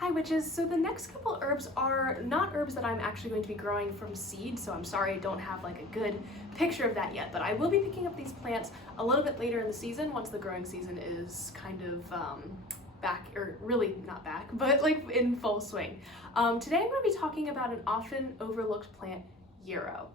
Hi witches! So the next couple herbs are not herbs that I'm actually going to be growing from seed, so I'm sorry I don't have like a good picture of that yet, but I will be picking up these plants a little bit later in the season once the growing season is kind of back, or really not back, but like in full swing. Today I'm going to be talking about an often overlooked plant, yarrow.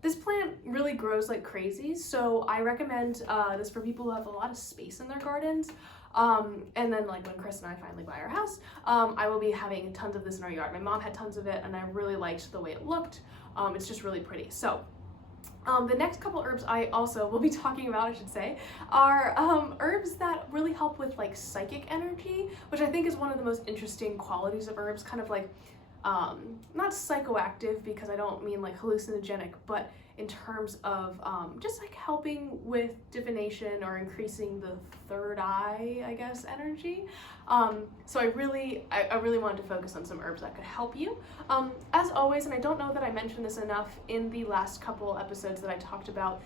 This plant really grows like crazy, so I recommend this for people who have a lot of space in their gardens. And then like when Chris and I finally buy our house, I will be having tons of this in our yard. My mom had tons of it and I really liked the way it looked. It's just really pretty. So the next couple herbs I also will be talking about, I should say, are herbs that really help with like psychic energy, which I think is one of the most interesting qualities of herbs, kind of like not psychoactive, because I don't mean like hallucinogenic, but in terms of just like helping with divination or increasing the third eye, I guess, energy. So I really wanted to focus on some herbs that could help you. As always, and I don't know that I mentioned this enough in the last couple episodes that I talked about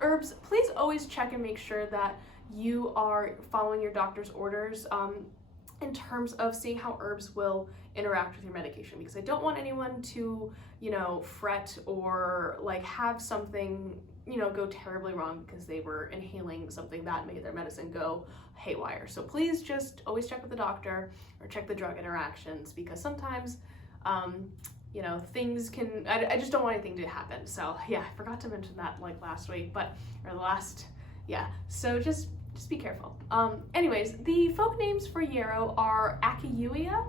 herbs, please always check and make sure that you are following your doctor's orders in terms of seeing how herbs will interact with your medication, because I don't want anyone to, fret or like have something, go terribly wrong because they were inhaling something that made their medicine go haywire. So please just always check with the doctor or check the drug interactions, because sometimes, things can, I just don't want anything to happen. So yeah, I forgot to mention that like last week, so just be careful. Anyways, the folk names for yarrow are Achiuia.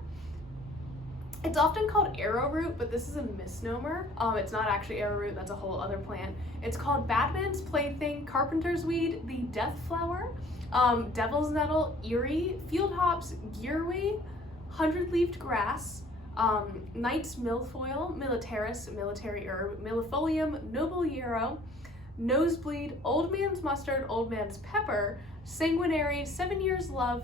It's often called arrowroot, but this is a misnomer. It's not actually arrowroot, that's a whole other plant. It's called badman's plaything, carpenter's weed, the death flower, devil's nettle, eerie, field hops, gearweed, hundred-leaved grass, knight's milfoil, militaris, military herb, millefolium, noble yarrow, nosebleed, old man's mustard, old man's pepper, sanguinary, 7 years love,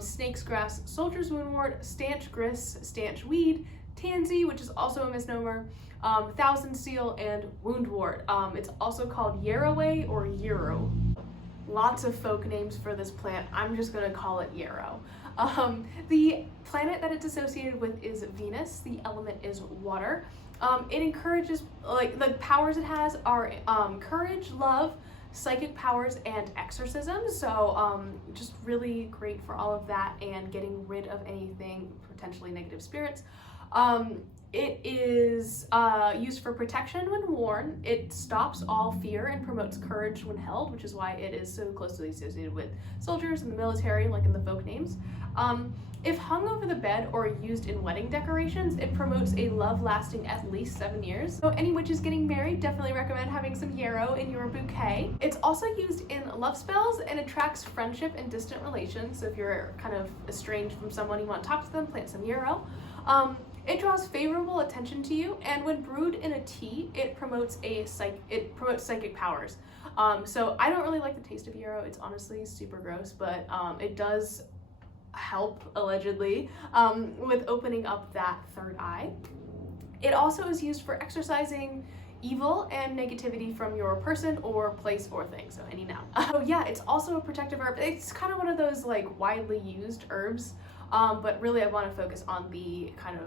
snake's grass, soldier's woundwort, stanch grist, stanch weed, tansy, which is also a misnomer, thousand seal, and woundwort. It's also called yarroway or yarrow. Lots of folk names for this plant. I'm just gonna call it yarrow. The planet that it's associated with is Venus. The element is water. It encourages, like, the powers it has are courage, love, psychic powers, and exorcism. So just really great for all of that and getting rid of anything, potentially negative spirits. It is used for protection when worn. It stops all fear and promotes courage when held, which is why it is so closely associated with soldiers and the military, like in the folk names. If hung over the bed or used in wedding decorations, it promotes a love lasting at least 7 years. So any witches getting married, definitely recommend having some yarrow in your bouquet. It's also used in love spells and attracts friendship and distant relations. So if you're kind of estranged from someone, you want to talk to them, plant some yarrow. It draws favorable attention to you, and when brewed in a tea, it promotes psychic powers. So I don't really like the taste of yarrow. It's honestly super gross, but it does help, allegedly, with opening up that third eye. It also is used for exorcising evil and negativity from your person or place or thing, so any noun. So yeah, it's also a protective herb. It's kind of one of those like widely used herbs, but really I want to focus on the kind of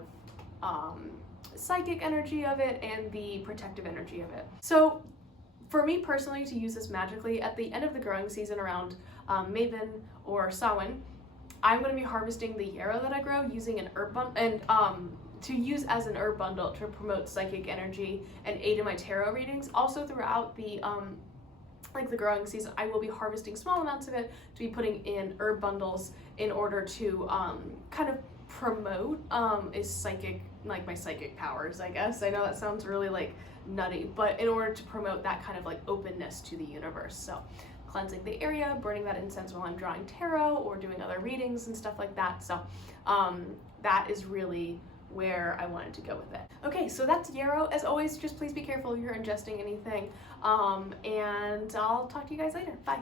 psychic energy of it and the protective energy of it. So for me personally, to use this magically at the end of the growing season around Maven or Samhain, I'm going to be harvesting the yarrow that I grow using an herb bundle, and to use as an herb bundle to promote psychic energy and aid in my tarot readings. Also throughout the the growing season, I will be harvesting small amounts of it to be putting in herb bundles in order to kind of promote is psychic, like my psychic powers, I guess. I know that sounds really like nutty, but in order to promote that kind of like openness to the universe. So cleansing the area, burning that incense while I'm drawing tarot or doing other readings and stuff like that. So that is really where I wanted to go with it. Okay, so that's yarrow. As always, just please be careful if you're ingesting anything, and I'll talk to you guys later. Bye.